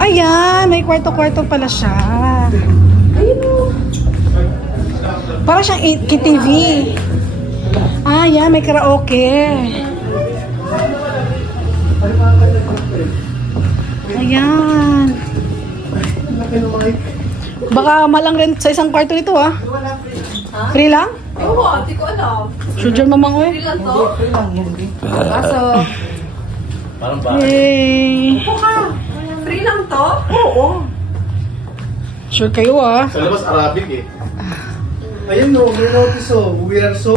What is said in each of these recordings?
Ayan, may kwarto-kwarto pala siya. Ayun o. Parang siyang KTV. Ayan, may karaoke. Ayan. Baka malang rent sa isang kwarto nito ah. Free lang? Oo, hindi ko alam. Sure dyan mamang ko eh. Free lang to? Free lang, hindi. Kaso, yay! upo ka. Free lang to? Oo. Sure kayo ah. Sa labas Arabic eh. Ayun no, may notice oh. We are so...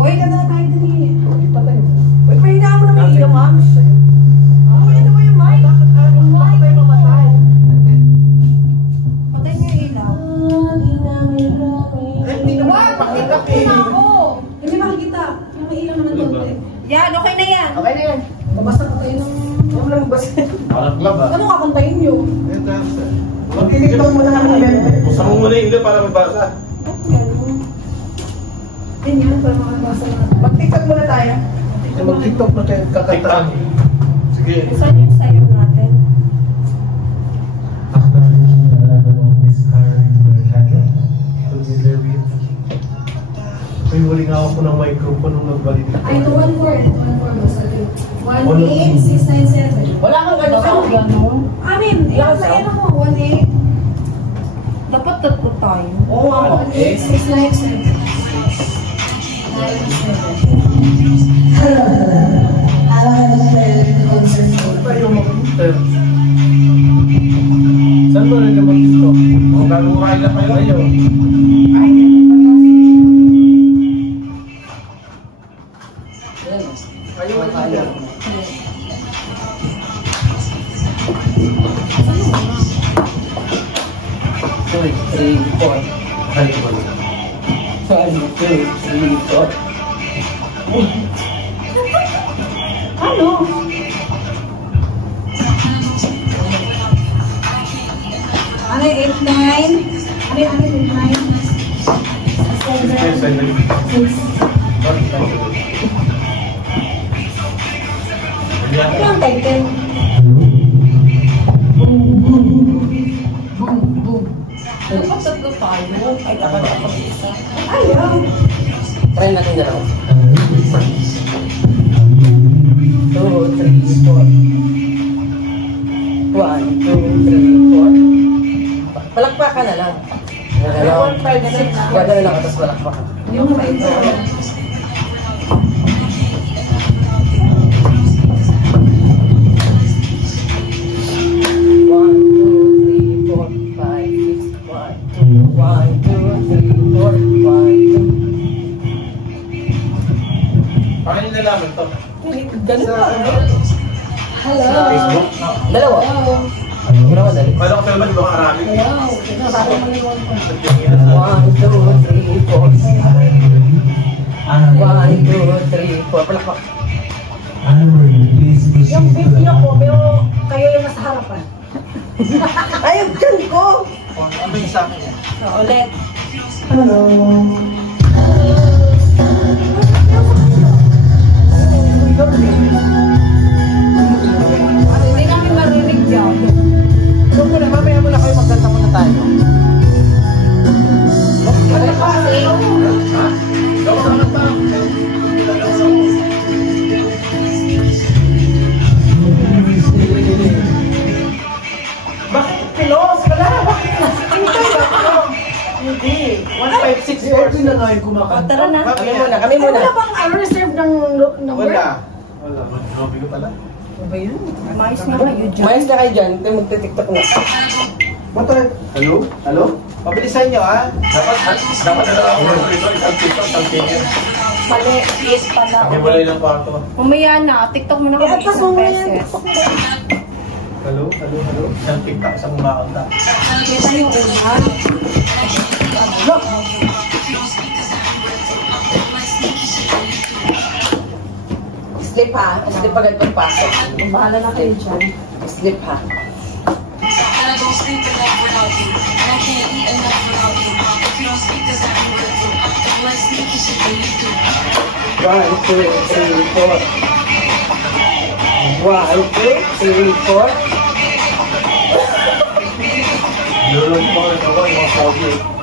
Uy, ganda na tayo din eh. Uy, pahinga mo naman ilaw, ma'am. Uy, ano mo yung mic? Yung mic tayo mamatay. Patay niyo yung ilaw. Hindi naman makita eh. Hindi makikita. Yung may ilaw naman doon eh. Yan, okay na yan. Okay na yan. Babasa pa tayo ng... Yung lang basta. Parang club ah. Ano kakantayin niyo? Magkikita mo na naman yan. Gusto mo muna yung ilaw para mabasa. Ganyan, para makabasa na. Mag-tiktok muna tayo. Mag-tiktok na tayo kakanta. Sige. Saan yung sayo natin? Ay, wali nga ako ng microphone nung nagbalik. Ay, ito 1-4. 1-4 basta. 1-8-6-9-7. Wala kang gano'n sa ano? Amin, ayan ako, 1-8. Dapat tatlo tayo. Oo, ako. 1-8-6-9-7. 9-7. Tayo mag-computer. Saan mo rin naman dito? O, gagawin kayo na kayo. Kayo mag-kaya. Two, three, four. Kayo ba? 1, 2, 3, 4. Ano? Ano yung 8-9? Ano yung 8-9? Ito ang title. Boom, boom. Dapat tatlo tayo. Ay, dapat dapat isa. Ayaw. Try natin na lang. 2, 3, 4. 1, 2, 3, 4. Palakpakan na lang. Gano'n lang, tapos palakpakan. Yung may ito. Paano nyo nalaman to? Ganun Sa pa. ano? Hello. Sa Facebook? Dalawa. Hello. Mura ka dali. Paano ko filman ibang Arabic? Hello. Sabi mo yung 1, 2, 3, 4. 1, 2, 3, 4. Palakpak. Yung video ko, pero kayo yung nasa harapan. Ay, yung dyan ko! Ano yung sa akin? So, ulit. Hello. Hindi namin marinig dyan. So, mamaya muna kayo magkanta muna tayo. Ano pa kasi? Ha? Gawa ka na ba? Bakit pilos? Wala! Bakit nasintay ako? Hindi. 1, 5, 6, 4. na nga yung kumakanta. Tara na. Kami muna, kami muna. Wala bang reserve ng number? Wala. Wala. Grabe ko pala. Ano ba yun? Mais na kayo dyan. Mayos na kayo dyan. Tayo magti-tiktok na. Hello? Hello? Pabilisan nyo ha? Dapat na lang ako. Isang TikTok, isang tingin. Mali, yes pala. May balay ng kwarto. Mamaya na, TikTok mo na kami isang beses. Hello? Isang TikTok, isang kumakanta. Kita yung ulan. Sleep ha. Sleep agad pagpasok. Bahala na kayo dyan. Sleep ha. One, two, three, four. 1, 2, 3, 4. Lulong mo ako yung mga sabi.